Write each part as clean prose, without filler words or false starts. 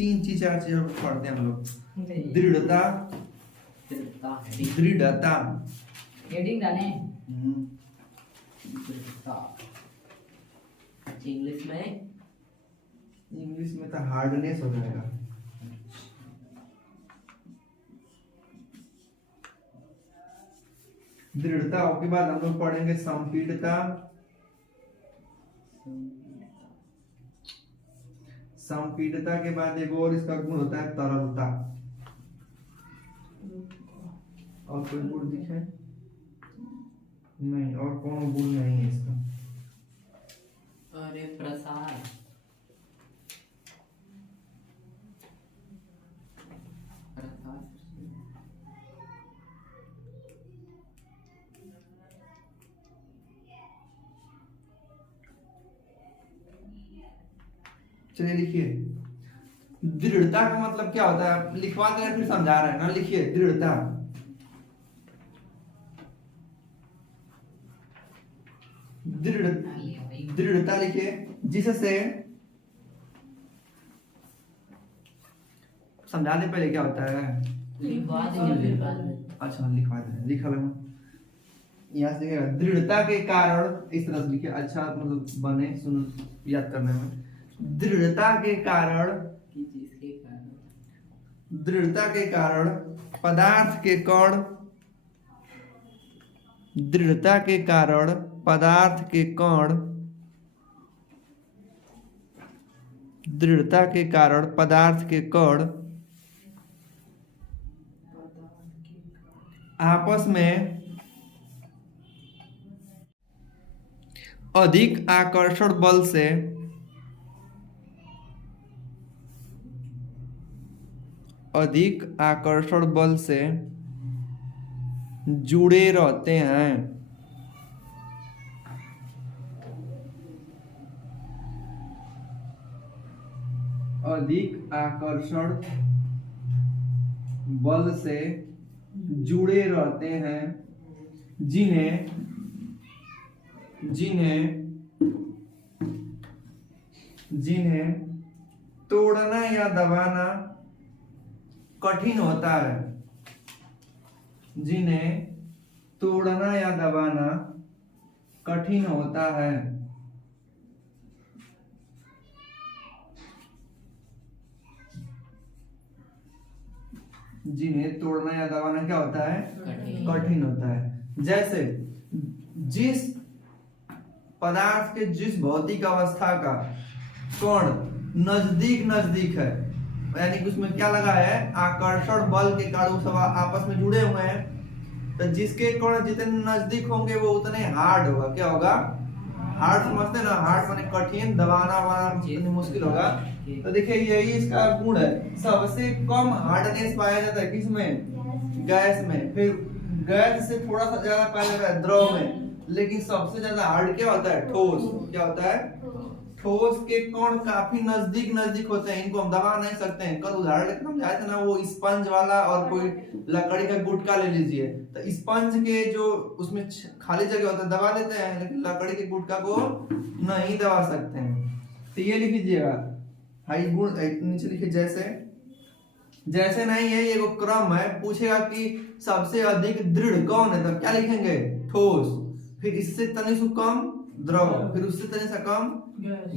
तीन चीज चार चीजों को पढ़ते हैं हम लोग। दृढ़ता, दृढ़ता हेडिंग डाले इंग्लिश में, इंग्लिश में तो हार्डनेस हो जाएगा। दृढ़ता के बाद हम लोग पढ़ेंगे संपीड़ता, संपीड़ता के बाद एक और इसका गुण होता है तरलता। और कोई गुण दिखे? नहीं, और कौन गुण नहीं है इसका। अरे प्रसार, चलिए लिखिए। दृढ़ता का मतलब क्या होता है, लिखवा दे रहे फिर समझा रहे हैं ना। लिखिए दृढ़ता, दृढ़ता लिखिए जिससे, समझाने पहले क्या होता है, लिखवा दीजिए फिर बाद में। अच्छा लिखवा दे, लिखा लगा यहाँ से। दृढ़ता के कारण इस तरह से लिखिए, अच्छा मतलब बने, सुन याद करने में। दृढ़ता के कारण, दृढ़ता के कारण पदार्थ के कण, दृढ़ता के कारण पदार्थ के कण, दृढ़ता के कारण पदार्थ के कण आपस में अधिक आकर्षण बल से, अधिक आकर्षण बल से जुड़े रहते हैं। अधिक आकर्षण बल से जुड़े रहते हैं, जिन्हें जिन्हें तोड़ना या दबाना कठिन होता है, जिन्हें तोड़ना या दबाना कठिन होता है। जिन्हें तोड़ना या दबाना क्या होता है, कठिन होता है। जैसे जिस पदार्थ के जिस भौतिक अवस्था का कण नजदीक नजदीक है, यानी कि उसमें क्या लगा है, आकर्षण बल के कारण सब आपस में जुड़े हुए हैं, तो जिसके कण जितने नजदीक होंगे वो उतने हार्ड होगा। क्या होगा, हार्ड समझते हैं ना, हार्ड माने कठिन, दबाना वाना मुश्किल होगा। तो देखिए यही इसका गुण है, सबसे कम हार्डनेस पाया जाता है किसमें, गैस में। फिर गैस से थोड़ा सा ज्यादा पाया जाता है द्रव में, लेकिन सबसे ज्यादा हार्ड क्या होता है, ठोस। क्या होता है, ठोस के कण काफी नजदीक नजदीक होते हैं, इनको हम दबा नहीं सकते हैं। कल उदाहरण लेकर हम जाए थे ना, वो स्पंज वाला और कोई लकड़ी का गुटका ले लीजिए, तो स्पंज के जो उसमें खाली जगह होता है दबा लेते हैं, लेकिन लकड़ी के गुटका को नहीं दबा सकते हैं। तो ये लिख लीजिएगा, हाई गुण नीचे लिखिए। जैसे, जैसे नहीं है, ये एक क्रम है। पूछेगा कि सबसे अधिक दृढ़ कौन है, तब क्या लिखेंगे, ठोस। फिर इससे तनी से कम द्रव, फिर उससे तनी सा कम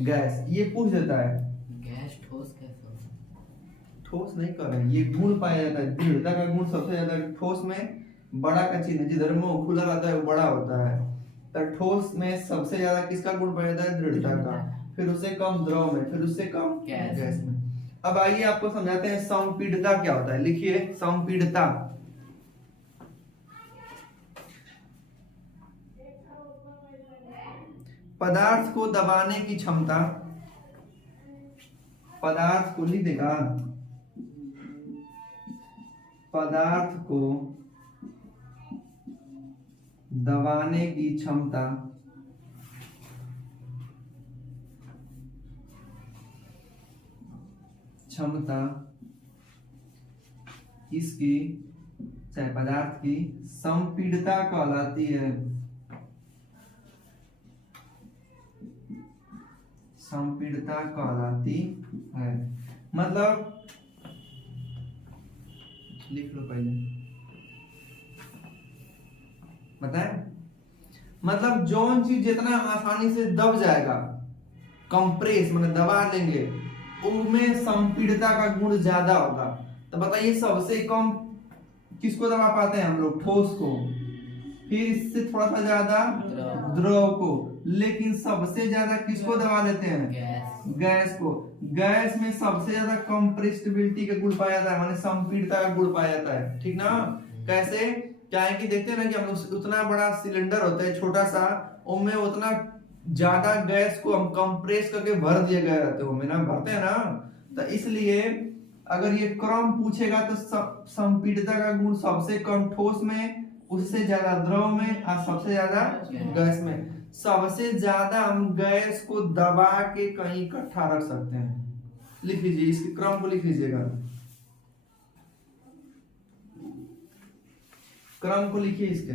गैस। ये पूछ देता है। गैस ठोस कैसे होता है? ठोस नहीं कर रहे हैं, ये गुण पाया जाता है। दृढ़ता का गुण सबसे ज्यादा ठोस में बड़ा का चिन्ह, जिधर मुंह खुला रहता है वो बड़ा होता है। तो ठोस में सबसे ज्यादा किसका गुण पाया जाता है, दृढ़ता का। फिर उससे कम द्रव में, फिर उससे कम गैस में। अब आइए आपको समझाते हैं संपीड़ितता क्या होता है। लिखिए संपीड़ितता, पदार्थ को दबाने की क्षमता, पदार्थ को लिख देगा, पदार्थ को दबाने की क्षमता, क्षमता इसकी, चाहे पदार्थ की, संपीड़ितता कहलाती है। संपीड़ितता कहलाती है। मतलब लिख लो पहले, बताए मतलब जौन चीज जितना आसानी से दब जाएगा, कंप्रेस मतलब दबा लेंगे, उनमें संपीड़ितता का गुण ज्यादा होगा। तो बताइए सबसे कम किसको दबा पाते हैं हम लोग? ठोस को, फिर इससे थोड़ा सा ज्यादा द्रव को, लेकिन सबसे ज्यादा किसको दबा लेते हैं? गैस। गैस को। गैस में सबसे ज्यादा कंप्रेसिबिलिटी का गुण पाया जाता है, माने संपीड़ितता का गुण पाया जाता है, ठीक ना? कैसे? क्या है कि देखते हैं ना कि हम लोग उतना बड़ा सिलेंडर होता है छोटा सा, उनमें उतना ज्यादा गैस को हम कंप्रेस करके भर दिए गए रहते हैं, ना भरते हैं ना। तो इसलिए अगर ये क्रम पूछेगा तो संपीड़ितता का गुण सबसे कम ठोस में, उससे ज्यादा द्रव में और सबसे ज्यादा गैस में। सबसे ज्यादा हम गैस को दबा के कहीं इकट्ठा रख सकते हैं। लिख लीजिए, इसके क्रम को लिख लीजिएगा, क्रम को लिखिए इसके।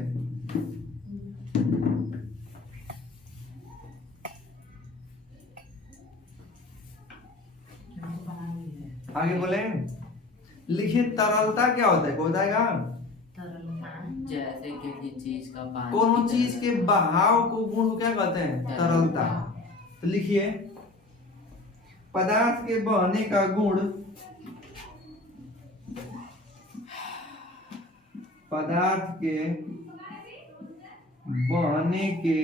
आगे बोले, लिखिए तरलता क्या होता है? हो जाएगा जैसे किसी चीज का पानी, कोनो चीज के बहाव को गुण को क्या कहते हैं? तरलता। तो लिखिए पदार्थ के बहने का गुण, पदार्थ के बहने के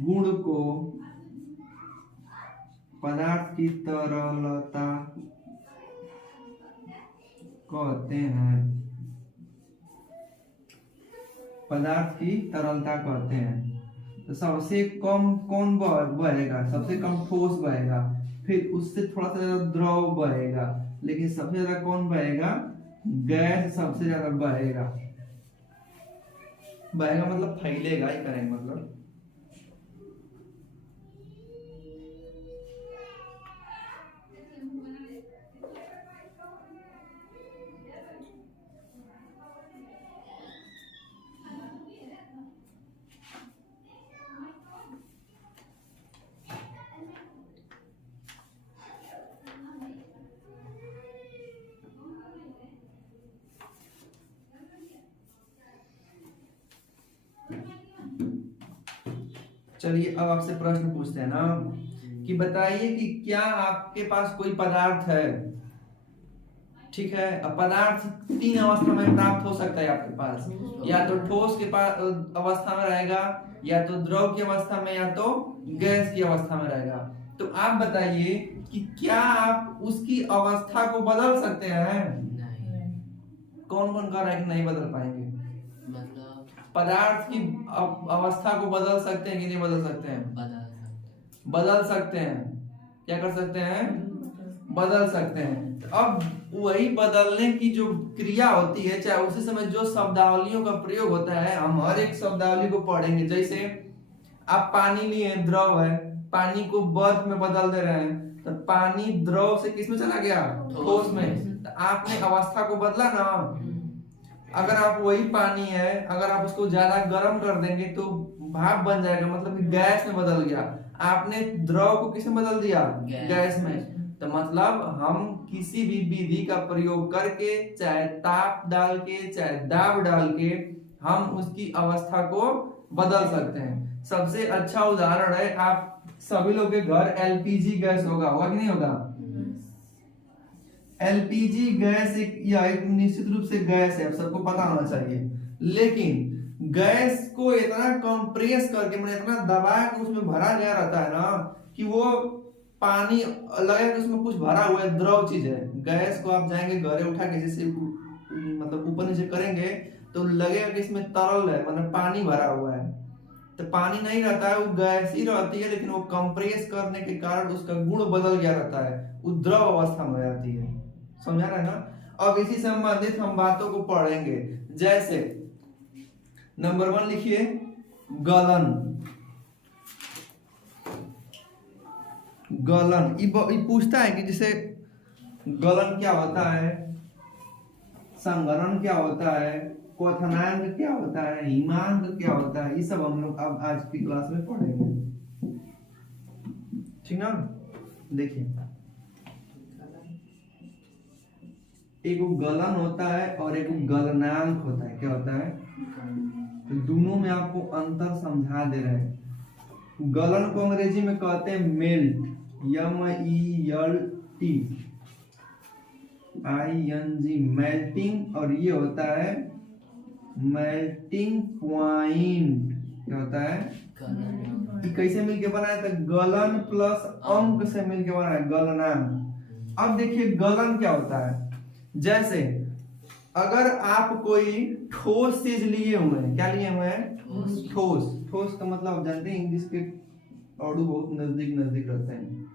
गुण को पदार्थ की तरलता कहते हैं। पदार्थ की तरलता कहते हैं। तो सबसे कम कौन बहेगा? सबसे कम ठोस बहेगा, फिर उससे थोड़ा सा ज्यादा द्रव बहेगा, लेकिन सबसे ज्यादा कौन बहेगा? गैस सबसे ज्यादा बहेगा। बहेगा मतलब फैलेगा ही करेंगे मतलब। चलिए अब आपसे प्रश्न पूछते हैं ना कि बताइए कि क्या आपके पास कोई पदार्थ है, ठीक है? अब पदार्थ तीन अवस्था में प्राप्त हो सकता है आपके पास, या तो ठोस के पास अवस्था में रहेगा, या तो द्रव की अवस्था में, या तो गैस की अवस्था में रहेगा। तो आप बताइए कि क्या आप उसकी अवस्था को बदल सकते हैं? नहीं। कौन कौन कह रहा है कि नहीं बदल पाएंगे? मतलब पदार्थ की अवस्था को बदल सकते हैं कि नहीं बदल सकते हैं? बदल सकते हैं। क्या कर सकते हैं? बदल सकते हैं। तो अब वही बदलने की जो क्रिया होती है, चाहे उसी समय जो शब्दावलियों का प्रयोग होता है, हम हर एक शब्दावली को पढ़ेंगे। जैसे आप पानी लिए, द्रव है, पानी को बर्फ में बदल दे रहे हैं, तो पानी द्रव से किस में चला गया? ठोस में। तो आपने अवस्था को बदला ना। अगर आप वही पानी है, अगर आप उसको ज्यादा गर्म कर देंगे तो भाप बन जाएगा, मतलब कि गैस में बदल गया। आपने द्रव को किस में बदल दिया? गैस में। तो मतलब हम किसी भी विधि का प्रयोग करके, चाहे ताप डाल के, चाहे दाब डाल के, हम उसकी अवस्था को बदल सकते हैं। सबसे अच्छा उदाहरण है, आप सभी लोग के घर एलपीजी गैस होगा कि नहीं होगा? एलपीजी गैस एक निश्चित रूप से गैस है, सबको पता होना चाहिए। लेकिन गैस को इतना कंप्रेस करके, मतलब इतना दबा के उसमें भरा गया रहता है ना कि वो पानी लगे कि उसमें कुछ भरा हुआ है, द्रव चीज है। गैस को आप जाएंगे घरे उठा के जैसे मतलब ऊपर नीचे करेंगे तो लगेगा कि इसमें तरल है, मतलब पानी भरा हुआ है। तो पानी नहीं रहता है, वो गैस ही रहती है, लेकिन वो कंप्रेस करने के कारण उसका गुण बदल गया रहता है, वो द्रव अवस्था में जाती है। समझा रहे ना? अब इसी संबंधित हम बातों को पढ़ेंगे। जैसे नंबर 1 लिखिए, गलन। गलन ये पूछता है कि जैसे गलन क्या होता है, संगरण क्या होता है, क्वथनांग क्या होता है, हिमांक क्या होता है, ये सब हम लोग अब आज की क्लास में पढ़ेंगे, ठीक ना? देखिए एक गलन होता है और एक गलनांक होता है। क्या होता है? तो दोनों में आपको अंतर समझा दे रहे हैं। गलन को अंग्रेजी में कहते हैं मेल्ट, MELTING, मेल्टिंग, और ये होता है मेल्टिंग पॉइंट। क्या होता है? ये कैसे मिलके बना है? तो गलन प्लस अंक से मिलके बना है, गलनांक। अब देखिए गलन क्या होता है। जैसे अगर आप कोई ठोस चीज लिए हुए हैं, क्या लिए हुए हैं? ठोस का मतलब आप जानते हैं इंग्लिश के ऑर्डू बहुत नजदीक नजदीक रहते हैं,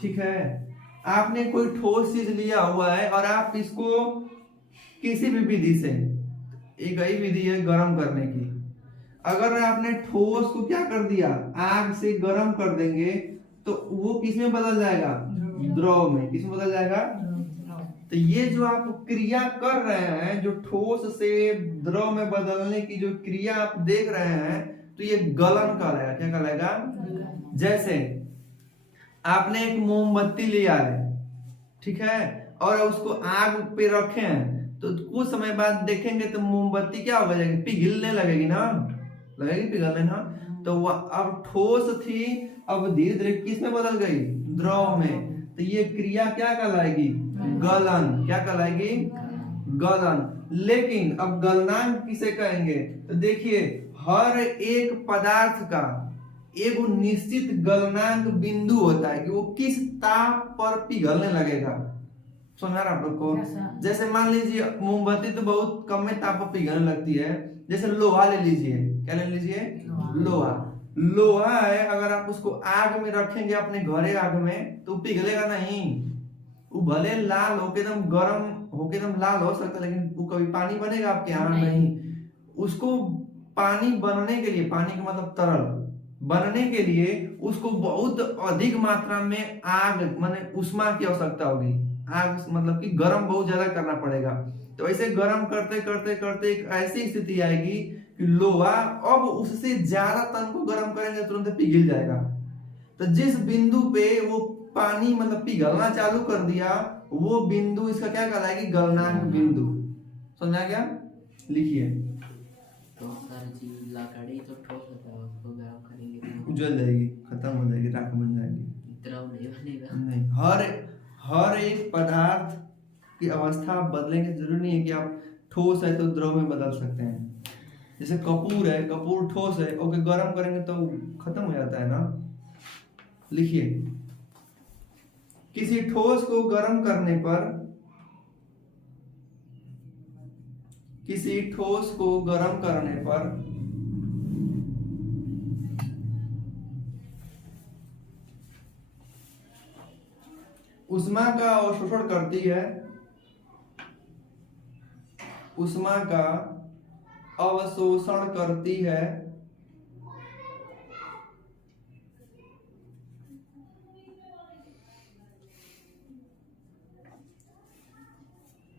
ठीक है। आपने कोई ठोस चीज लिया हुआ है और आप इसको किसी भी विधि से, एक ही विधि है गर्म करने की, अगर आपने ठोस को क्या कर दिया, आग से गर्म कर देंगे तो वो किस में बदल जाएगा? द्रव में। किस में बदल जाएगा? तो ये जो आप क्रिया कर रहे हैं, जो ठोस से द्रव में बदलने की जो क्रिया आप देख रहे हैं, तो ये गलन कहलाएगा। क्या कहलाएगा? जैसे आपने एक मोमबत्ती लिया है, ठीक है, और उसको आग पे रखे हैं, तो कुछ समय बाद देखेंगे तो मोमबत्ती क्या हो जाएगी? पिघलने लगेगी ना, लगेगी पिघलने ना। तो वह अब ठोस थी, अब धीरे धीरे किस में बदल गई? द्रव में। तो ये क्रिया क्या कहलाएगी? गलन। क्या कहलाएगी? गलन। लेकिन अब गलनांक किसे कहेंगे? तो देखिए हर एक पदार्थ का एक निश्चित गलनांक बिंदु होता है कि वो किस ताप पर पिघलने लगेगा। समझा आप लोग को? जैसे मान लीजिए मोमबत्ती तो बहुत कम में ताप पर पिघलने लगती है। जैसे लोहा ले लीजिए, क्या ले लीजिए? लोहा है, अगर आप उसको आग में रखेंगे अपने घरे आग में, तो पिघलेगा नहीं। वो भले लाल होके एकदम गर्म होके एकदम लाल हो सकता है, लेकिन वो कभी पानी बनेगा आपके यहाँ? नहीं। उसको पानी बनने के लिए, पानी का मतलब तरल बनने के लिए उसको बहुत अधिक मात्रा में आग माने उष्मा की आवश्यकता होगी। आग मतलब कि गर्म बहुत ज्यादा करना पड़ेगा। तो ऐसे गर्म करते करते करते एक ऐसी स्थिति आएगी कि लोहा अब उससे ज्यादा तन को गर्म करेंगे तुरंत पिघल जाएगा। तो जिस बिंदु पे वो पानी मतलब पिघलना चालू कर दिया, वो बिंदु इसका क्या कहलाएगी? गलनांक बिंदु। समझा गया? लिखिए। तो सर जी लकड़ी तो ठोस होता है, उसको गर्म करेंगे तो जल जाएगी, खत्म हो जाएगी, राख बन जाएगी, द्रव नहीं बनेगा। नहीं। हर एक पदार्थ की अवस्था आप बदलेंगे, जरूरी नहीं है कि आप ठोस है तो द्रव में बदल सकते हैं। जैसे कपूर है, कपूर ठोस है, ओके गर्म करेंगे तो खत्म हो जाता है ना। लिखिए किसी ठोस को गर्म करने पर, किसी ठोस को गर्म करने पर उष्मा का अवशोषण करती है, उष्मा का अवशोषण करती है,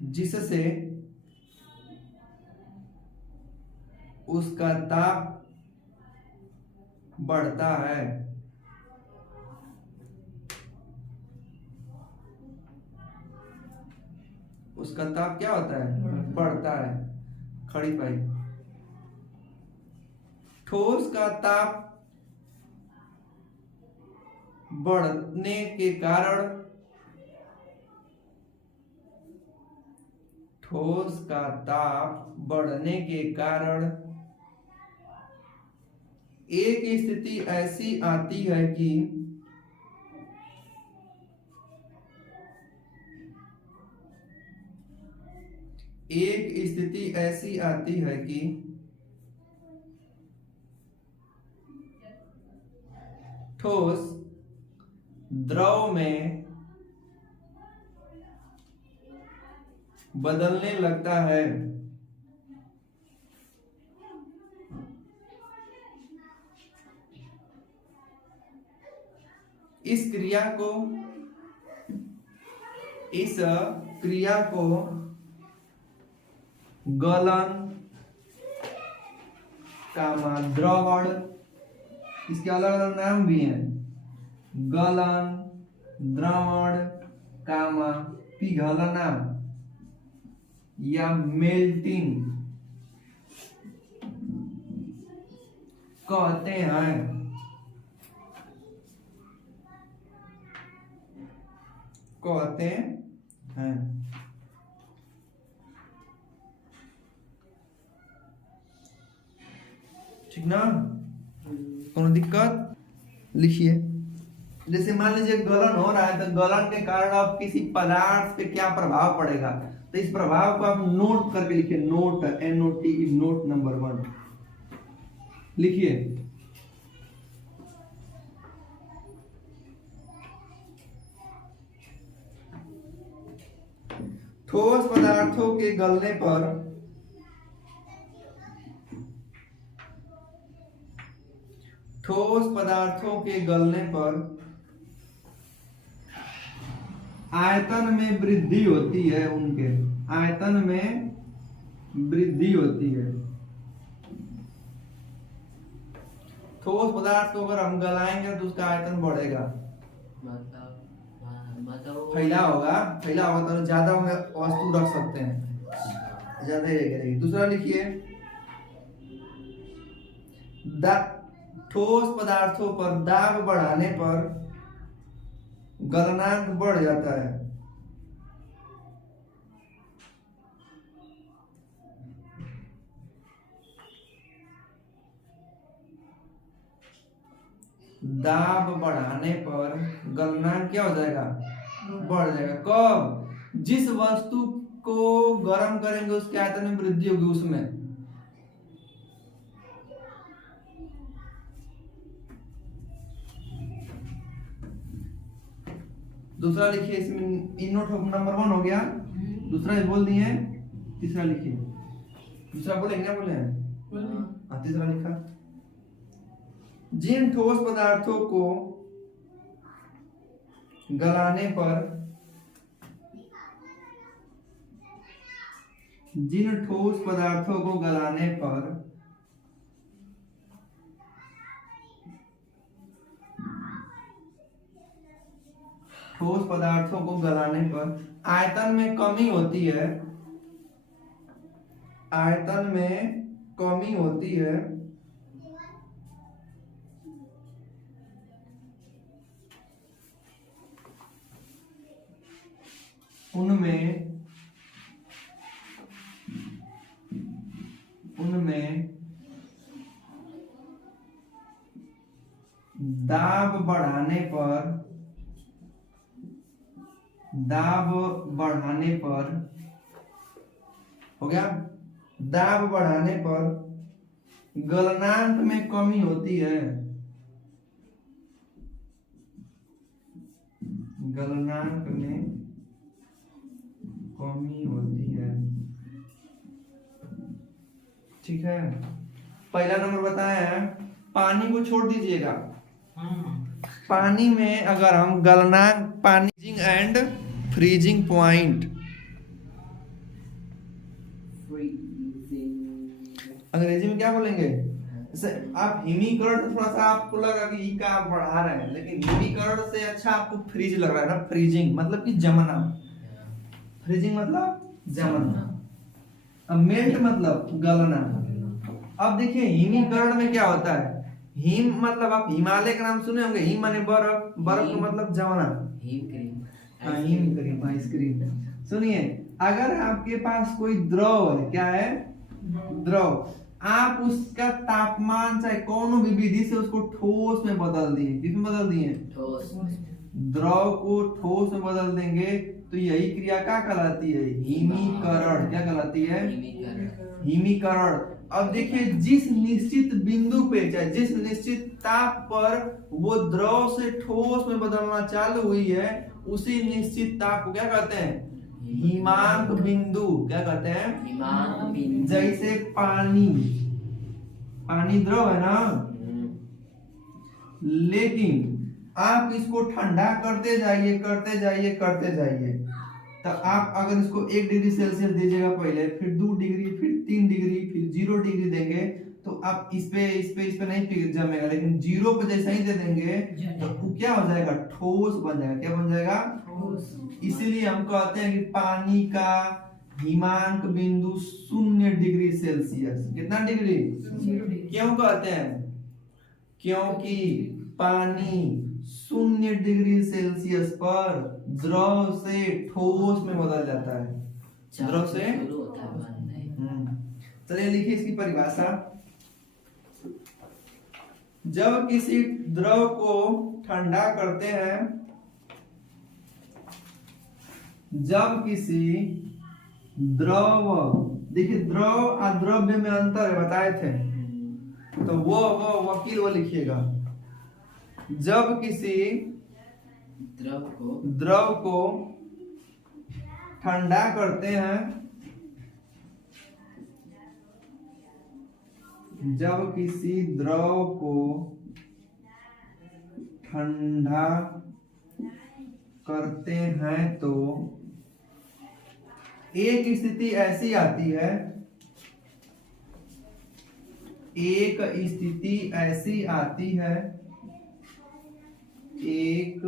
जिससे उसका ताप बढ़ता है। उसका ताप क्या होता है? बढ़ता है। खड़ी पाई। ठोस का ताप बढ़ने के कारण, ठोस का ताप बढ़ने के कारण एक स्थिति ऐसी आती है कि ठोस द्रव में बदलने लगता है। इस क्रिया को गलन द्रवण, इसके अलग अलग नाम भी हैं। गलन, द्रवण कामा पिघलना या मेल्टिंग कहते हैं। कहते हैं। ठीक ना? कोनो दिक्कत? लिखिए। जैसे मान लीजिए गलन हो रहा है तो गलन के कारण अब किसी पदार्थ पे क्या प्रभाव पड़ेगा, तो इस प्रभाव को आप नोट करके लिखिए। नोट, NOT, नोट नंबर 1 लिखिए। ठोस पदार्थों के गलने पर आयतन में वृद्धि होती है। उनके आयतन में वृद्धि होती है। ठोस पदार्थ को अगर हम गलाएंगे तो उसका आयतन बढ़ेगा, मतलब फैला होगा तो ज्यादा वस्तु रख सकते हैं, ज्यादा ही रहेगी। दूसरा लिखिए, ठोस पदार्थों पर दाब बढ़ाने पर गलनांक बढ़ जाता है। दाब बढ़ाने पर गलनांक क्या हो जाएगा? बढ़ जाएगा। कब? जिस वस्तु को गर्म करेंगे उसके आयतन में वृद्धि होगी उसमें। दूसरा लिखिए, इसमें इन नोट नंबर 1 हो गया। दूसरा बोल दिए। तीसरा लिखिए। दूसरा बोलेंगे क्या बोले हैं? तीसरा लिखा, जिन ठोस पदार्थों को गलाने पर आयतन में कमी होती है। उनमें दाब बढ़ाने पर हो गया। दाब बढ़ाने पर गलनांक में कमी होती है। ठीक है। पहला नंबर बताया है, पानी को छोड़ दीजिएगा। पानी में अगर हम गलनांक, पानी एंड फ्रीजिंग पॉइंट, अंग्रेजी में क्या बोलेंगे? जैसे आप हिमीकरण से थोड़ा सा आपको लगा कि ई का आप बढ़ा रहे हैं, लेकिन हिमीकरण से अच्छा आपको फ्रीज लग रहा है ना। फ्रीजिंग मतलब कि जमना। फ्रीजिंग मतलब जमना। अब मेल्ट मतलब गलना। अब देखिए हिमीकरण में क्या होता है। हिम मतलब आप हिमालय का नाम सुने होंगे। हिम माने बर्फ, बर्फ का मतलब जमना। Him cream, ice cream. सुनिए, अगर आपके पास कोई द्रव है, क्या है? द्रव, आप उसका तापमान चाहे कौन भी विधि से उसको ठोस में बदल दिए। किसमें बदल दिए? ठोस। द्रव को ठोस में बदल देंगे तो यही क्रिया क्या कहलाती है? हिमीकरण। क्या कहलाती है? हिमीकरण। अब देखिए, जिस निश्चित बिंदु पे चाहे जिस निश्चित ताप पर वो द्रव से ठोस में बदलना चालू हुई है, उसी निश्चित ताप को क्या कहते हैं? हिमांक बिंदु। क्या कहते हैं? हिमांक बिंदु। जैसे पानी द्रव है ना, लेकिन आप इसको ठंडा करते जाइए तो आप अगर इसको 1 डिग्री सेल्सियस दीजिएगा पहले, फिर 2 डिग्री, फिर 3 डिग्री, फिर 0 डिग्री देंगे तो आप इस पे नहीं जमेगा, लेकिन जीरो पे जैसे ही दे देंगे तो वो क्या हो जाएगा, ठोस बन जाएगा। क्या बन जाएगा, ठोस। इसीलिए हम कहते हैं कि पानी का हिमांक बिंदु 0 डिग्री सेल्सियस। कितना डिग्री? 0 डिग्री। क्यों कहते हैं? क्योंकि पानी 0 डिग्री सेल्सियस पर द्रव से ठोस में बदल जाता है। द्रव से शुरू होता है बनने। चलिए लिखिए इसकी परिभाषा। जब किसी द्रव को ठंडा करते हैं, जब किसी द्रव, देखिए द्रव और द्रव्य में अंतर है, बताए थे, तो वो वकील वो लिखिएगा। जब किसी द्रव को ठंडा करते हैं, जब किसी द्रव को ठंडा करते हैं तो एक स्थिति ऐसी आती है, एक स्थिति ऐसी आती है, एक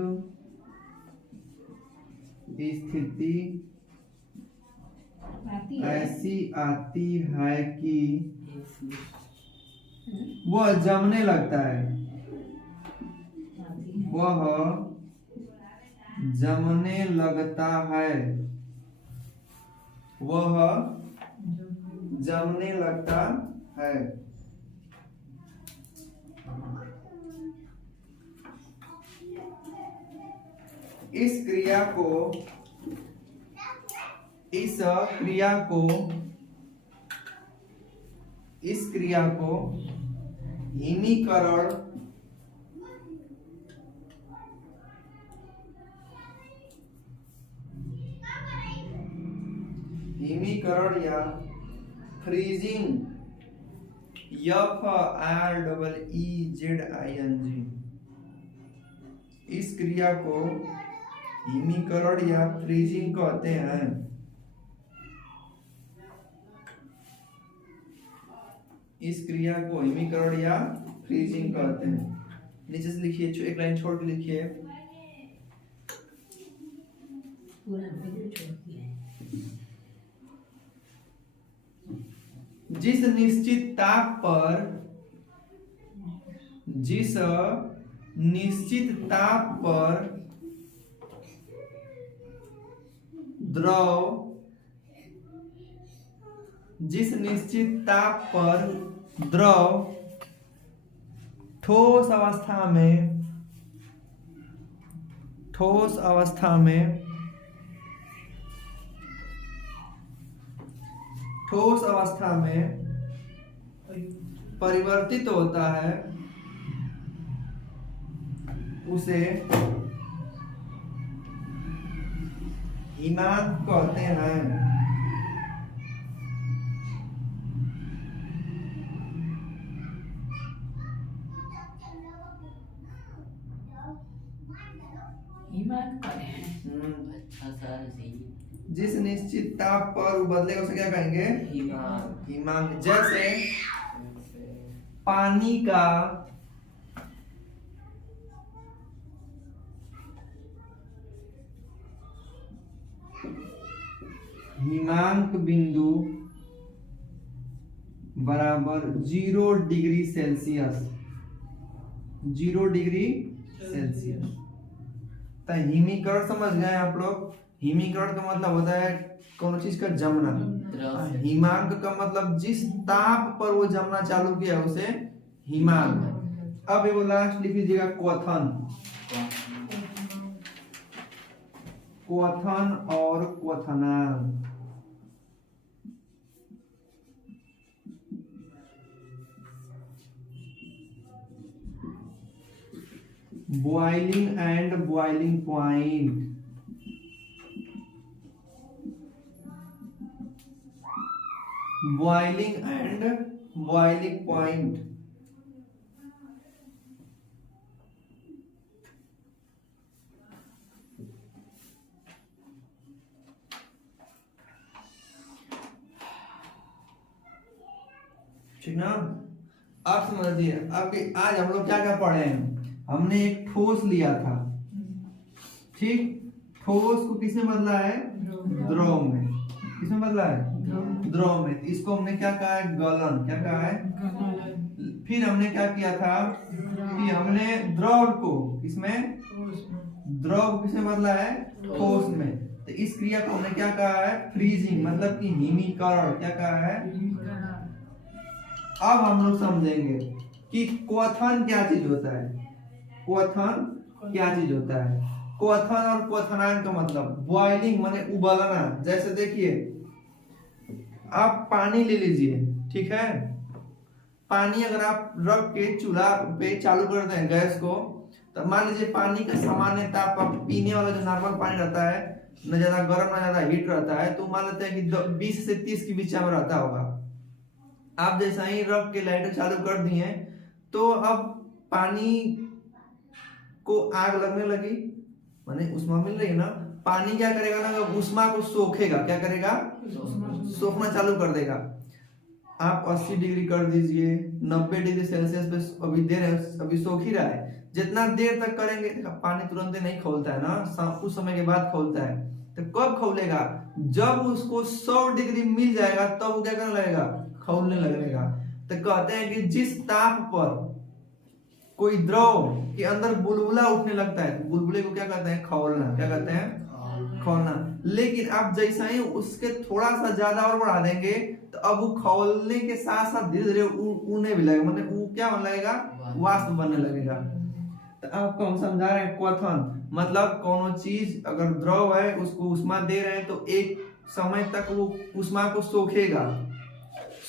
स्थिति ऐसी आती है कि वह जमने लगता है, वह जमने लगता है, वह जमने लगता है। इस क्रिया को हिमीकरण या फ्रीजिंग, FREEZING, इस क्रिया को हिमीकरण या फ्रीजिंग कहते हैं। इस क्रिया को हिमीकरण या फ्रीजिंग कहते हैं। नीचे से लिखिए, एक लाइन छोड़ के लिखिए। जिस निश्चित ताप पर द्रव ठोस अवस्था में परिवर्तित होता है, उसे हिमांक कहते हैं। अच्छा सर जी। जिस निश्चित ताप पर वो बदलेगा उसे क्या कहेंगे, हिमांक। जैसे पानी का हिमांक बिंदु बराबर 0 डिग्री सेल्सियस, 0 डिग्री सेल्सियस। तो हिमीकरण समझ गए आप लोग। हिमीकरण का मतलब होता है कौन चीज का जमना। हिमांक का मतलब जिस ताप पर वो जमना चालू किया उसे हिमांक। अब ये लास्ट लिख लीजिएगा, क्वथन और क्वथनांक। Boiling and boiling point. Boiling and boiling point. ठीक ना। आप समझिए, अब आज हम लोग क्या क्या पढ़े हैं। हमने एक ठोस लिया था, ठीक, ठोस को किसमें बदला है, द्रव में। किसमें बदला है, द्रव में। इसको हमने क्या कहा है, गलन। क्या कहा है, फिर हमने क्या किया था कि हमने द्रव को किसमें, द्रव किसमें बदला है, ठोस में। तो इस क्रिया को हमने क्या कहा है, फ्रीजिंग, मतलब कि हिमीकरण। क्या कहा है। अब हम लोग समझेंगे कि क्वथन क्या चीज होता है। क्वथन क्या चीज होता है। क्वथन और क्वथनांक का मतलब बॉइलिंग माने उबलना। जैसे देखिए, आप पानी ले लीजिए, ठीक है। पानी अगर आप रख के चूल्हा पे चालू कर दें गैस को, तो मान लीजिए पानी का सामान्य ताप, पीने वाला जो नॉर्मल पानी रहता है, न ज्यादा गर्म न ज्यादा हीट रहता है, तो मान लेते हैं कि 20 से 30 के बीच में रहता होगा। आप जैसा ही रख के लाइटर चालू कर दिए, तो अब पानी को आग लगने लगी, माने उष्मा मिल रही है ना। पानी क्या करेगा ना, उष्मा को सोखेगा। क्या करेगा, सोखना चालू कर देगा। आप 80 डिग्री कर दीजिए, 90 डिग्री सेल्सियस पे अभी दे रहे हैं, अभी सोख ही रहा है। जितना देर तक करेंगे, पानी तुरंत नहीं खौलता है ना, कुछ समय के बाद खौलता है। तो कब खौलेगा, जब उसको 100 डिग्री मिल जाएगा, तब वो क्या करने लगेगा, खौलने लगेगा। तो कहते हैं कि जिस ताप पर कोई द्रव के अंदर बुलबुला उठने लगता है, बुलबुले को क्या कहते हैं, खौलना। क्या कहते हैं, खौलना। लेकिन आप जैसा ही उसके थोड़ा सा ज्यादा और बढ़ा देंगे, तो अब वो खौलने के साथ साथ धीरे धीरे उड़ने भी लगेगा, मतलब वो क्या होने लगेगा, वाष्प बनने लगेगा। तो आपको हम समझा रहे हैं, क्वथन मतलब कोनो चीज अगर द्रव है, उसको उष्मा दे रहे हैं, तो एक समय तक वो उष्मा को सोखेगा।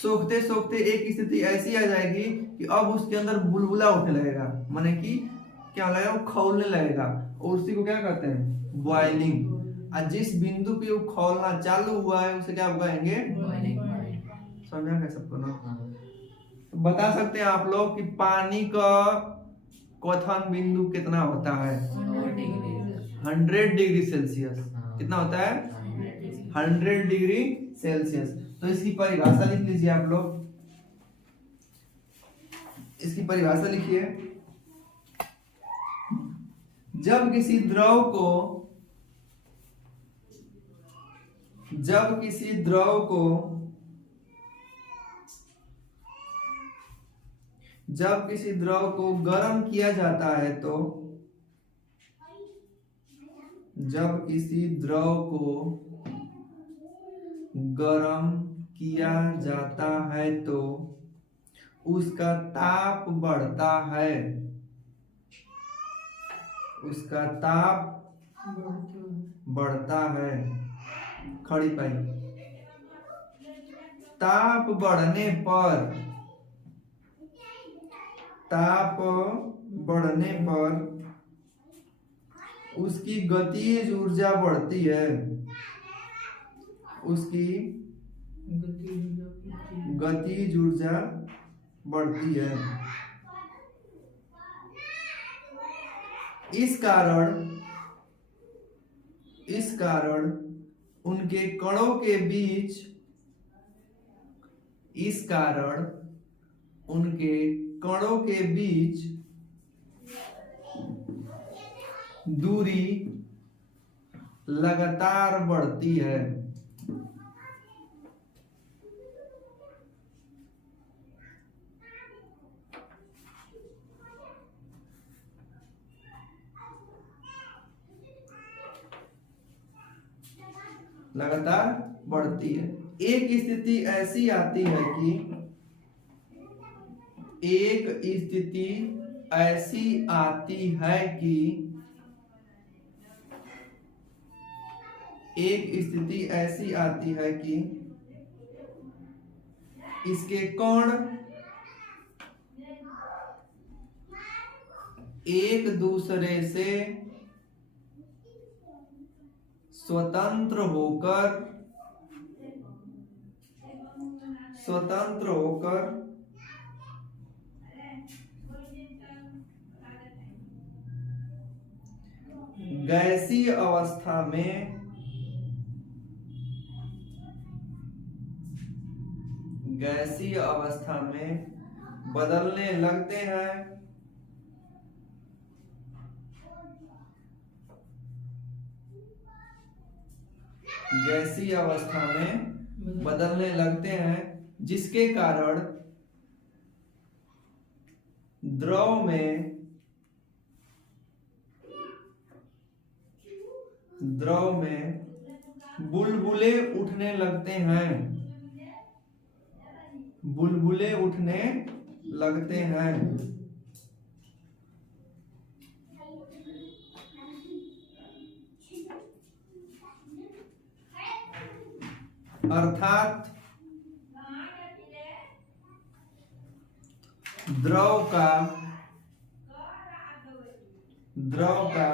सोखते सोखते एक स्थिति ऐसी आ जाएगी कि अब उसके अंदर बुलबुला उठने लगेगा, माने कि क्या लगेगा, वो खौलने लगेगा। और उसी को क्या कहते हैं, बॉइलिंग। और जिस बिंदु पे वो खौलना चालू हुआ है, उसे क्या कहेंगे, समझा क्या सबको ना। तो बता सकते हैं आप लोग कि पानी का क्वथन बिंदु कितना होता है, 100 डिग्री सेल्सियस। कितना होता है, 100 डिग्री सेल्सियस। तो इसकी परिभाषा लिख लीजिए आप लोग, इसकी परिभाषा लिखिए। जब किसी द्रव को गर्म किया जाता है, तो जब किसी द्रव को गर्म किया जाता है, तो उसका ताप बढ़ता है। उसका ताप बढ़ता है। खड़ी पाई। ताप बढ़ने पर उसकी गतिज ऊर्जा बढ़ती है। उसकी गतिज ऊर्जा बढ़ती है। इस कारण उनके कणों के बीच दूरी लगातार बढ़ती है। लगातार बढ़ती है। एक स्थिति ऐसी आती है कि इसके कण एक दूसरे से स्वतंत्र होकर गैसीय अवस्था में बदलने लगते हैं गैसीय अवस्था में बदलने लगते हैं, जिसके कारण द्रव में बुलबुले उठने लगते हैं, बुलबुले उठने लगते हैं। अर्थात द्रव का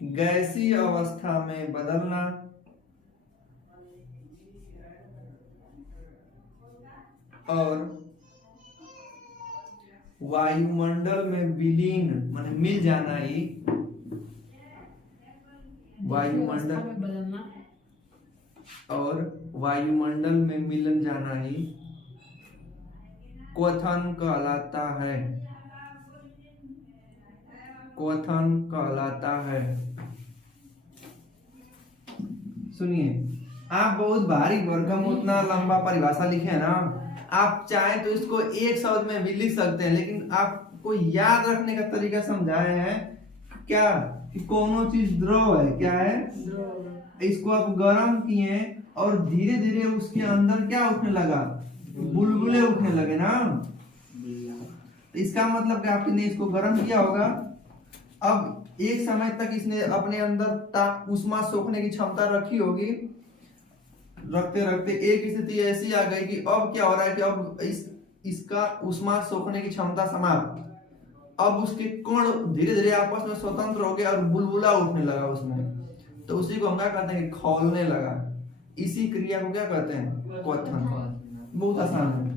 गैसीय अवस्था में बदलना और वायुमंडल में विलीन माने मिल जाना ही वायुमंडल में बदलना और वायुमंडल में मिल जाना ही क्वथन कहलाता है, क्वथन कहलाता है। सुनिए, आप बहुत भारी भरकम उतना लंबा परिभाषा लिखे है ना, आप चाहें तो इसको एक शब्द में भी लिख सकते हैं, लेकिन आपको याद रखने का तरीका समझाए हैं क्या कि कोनो चीज द्रव है, क्या है, इसको आप गर्म किए और धीरे धीरे उसके अंदर क्या उठने लगा, बुलबुले उठने लगे ना। तो इसका मतलब कि आपने इसको गर्म किया होगा, अब एक समय तक इसने अपने अंदर उष्मा सोखने की क्षमता रखी होगी, रखते रखते एक स्थिति ऐसी आ गई कि अब क्या हो रहा है कि अब इसका उष्मा सोखने की क्षमता समाप्त, अब उसके कण धीरे धीरे आपस में स्वतंत्र हो गए और बुलबुला उठने लगा उसमें, तो उसी को हम क्या कहते हैं कि खौलने लगा। इसी क्रिया को क्या कहते हैं, क्वथन। बहुत आसान है।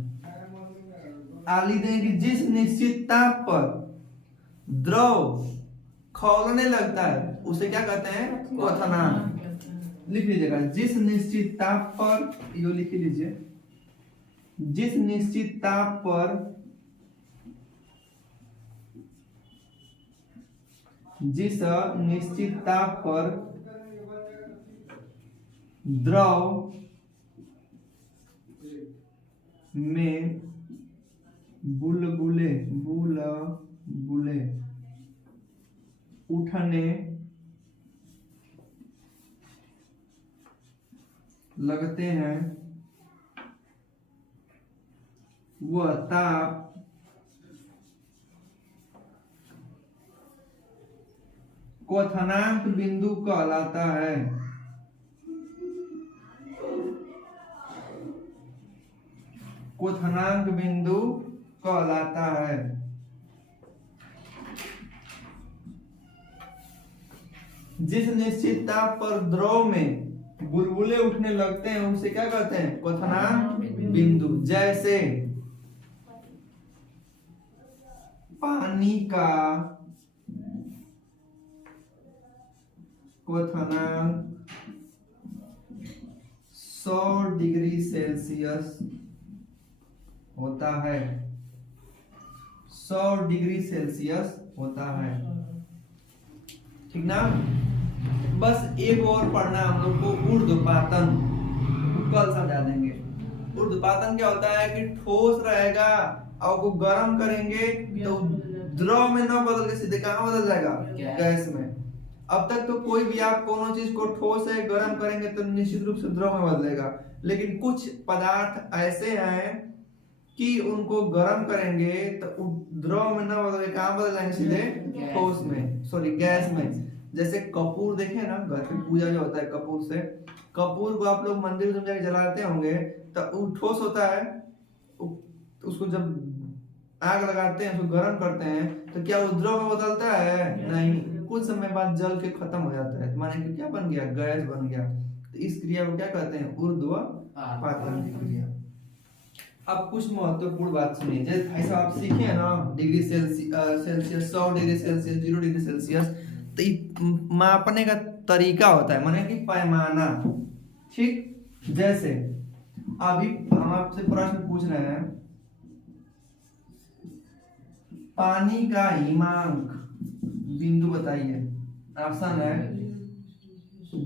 आली दें कि जिस निश्चित ताप पर द्रव खौलने लगता है उसे क्या कहते हैं, क्वथनांक। लिख लीजिएगा, जिस निश्चित ताप पर, यो लिख लीजिए, जिस निश्चित ताप पर द्रव में बुलबुले उठने लगते हैं, वह ताप क्वथनांक बिंदु कहलाता है। क्वथनांक बिंदु कहलाता है। जिस निश्चित ताप पर द्रव में बुलबुले उठने लगते हैं उसे क्या कहते हैं, क्वथनांक बिंदु। जैसे पानी का क्वथनांक 100 डिग्री सेल्सियस होता है, 100 डिग्री सेल्सियस होता है, ठीक ना। बस एक और पढ़ना हम लोग को, ऊर्ध्वपातन, कल समझा देंगे। ऊर्ध्वपातन क्या होता है कि ठोस रहेगा और को गर्म करेंगे तो द्रव में ना बदल के सीधे कहाँ बदल जाएगा, गैस में। अब तक तो कोई भी आप कोनो चीज को ठोस है गर्म करेंगे तो निश्चित रूप से द्रव में बदलेगा, लेकिन कुछ पदार्थ ऐसे हैं कि उनको गर्म करेंगे तो द्रव में ना बदल के कहाँ बदल जाएंगे, सीधे ठोस में, सॉरी गैस में। जैसे कपूर देखे ना, घर पे पूजा जो होता है कपूर से, कपूर को आप लोग मंदिर में जाके जलाते होंगे तो वो ठोस होता है, उसको जब आग लगाते हैं उसको गर्म करते हैं तो क्या वो द्रव में बदलता है, नहीं, कुछ समय बाद जल के खत्म हो जाता है, माने कि क्या बन गया, गैस बन गया। तो इस क्रिया को क्या कहते हैं, ऊर्ध्वपातन की क्रिया। अब कुछ महत्वपूर्ण बात सुनिए, जैसे ऐसा आप सीखे ना, degree Celsius 100 degree Celsius 0 degree Celsius, तो मापने का तरीका होता है, माने कि पैमाना, ठीक। जैसे अभी हम आपसे प्रश्न पूछ रहे हैं पानी का हिमांक बिंदु बताइए। ऑप्शन है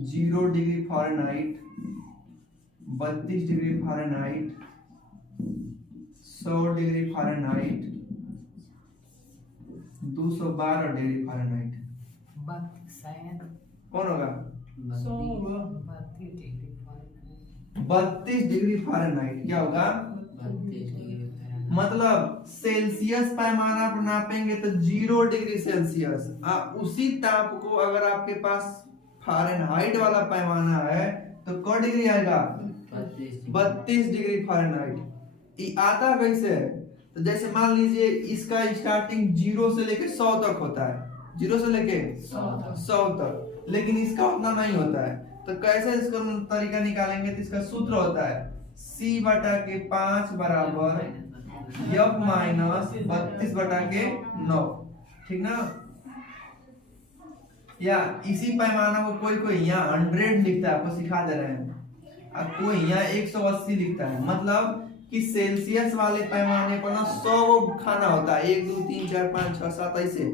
0 degree Fahrenheit, 32 degree Fahrenheit, 100 degree Fahrenheit, 212 degree Fahrenheit. कौन होगा? 32 डिग्री फ़ारेनहाइट। क्या होगा? 32 डिग्री फ़ारेनहाइट। मतलब सेल्सियस पैमाना पर नापेंगे तो 0 डिग्री सेल्सियस। उसी ताप को अगर आपके पास फ़ारेनहाइट वाला पैमाना है तो क डिग्री आएगा? 32 डिग्री फ़ारेनहाइट। ये आता कैसे है? तो जैसे मान लीजिए इसका स्टार्टिंग 0 से लेके 100 तक होता है, 0 से लेके 100 तक, लेकिन इसका उतना नहीं होता है। तो कैसे इसका तरीका निकालेंगे? तो इसका सूत्र होता है C/5 बराबर F माइनस 32/9, ठीक ना? या इसी पैमाना को कोई कोई यहाँ 100 लिखता है, आपको सिखा दे रहे हैं, और कोई यहाँ 180 लिखता है। मतलब कि सेल्सियस वाले पैमाने पर ना 100 को खाना होता है, 1 2 3 4 5 6 7 ऐसे,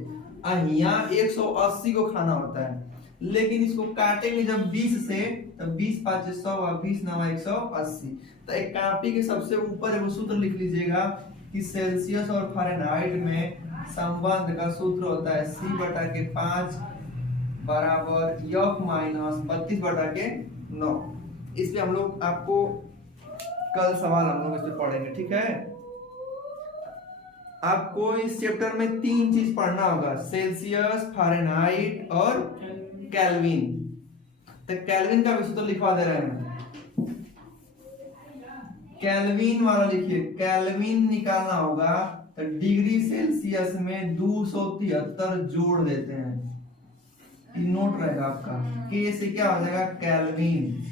और यहाँ 180 को खाना होता है। लेकिन इसको काटेंगे जब 20 से, तब 20 5 100 और 20 9 180। तो एक कॉपी के सबसे ऊपर वो सूत्र लिख लीजिएगा कि सेल्सियस और फ़ारेनहाइट में संबंध का सूत्र होता है C/5 बराबर F माइनस 32/9। इसलिए हम लोग आपको कल सवाल हम लोग इस पे पढ़ेंगे, ठीक है? आपको इस चैप्टर में 3 चीज पढ़ना होगा, सेल्सियस, फ़ारेनहाइट और केल्विन। तो केल्विन का भी सूत्र लिखवा दे रहे हैं। केल्विन वाला लिखिए, केल्विन निकालना होगा तो डिग्री सेल्सियस में 273 जोड़ देते हैं। ये नोट रहेगा आपका। के से क्या हो जाएगा? केल्विन।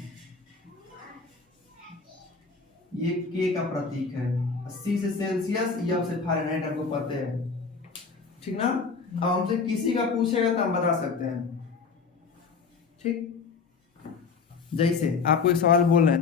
ये के का प्रतीक है। सी से सेल्सियस, एफ से फ़ारेनहाइट, आपको पता है, ठीक ना? अब हमसे किसी का पूछेगा तो हम बता सकते हैं, ठीक? जैसे आपको एक सवाल बोल रहे हैं।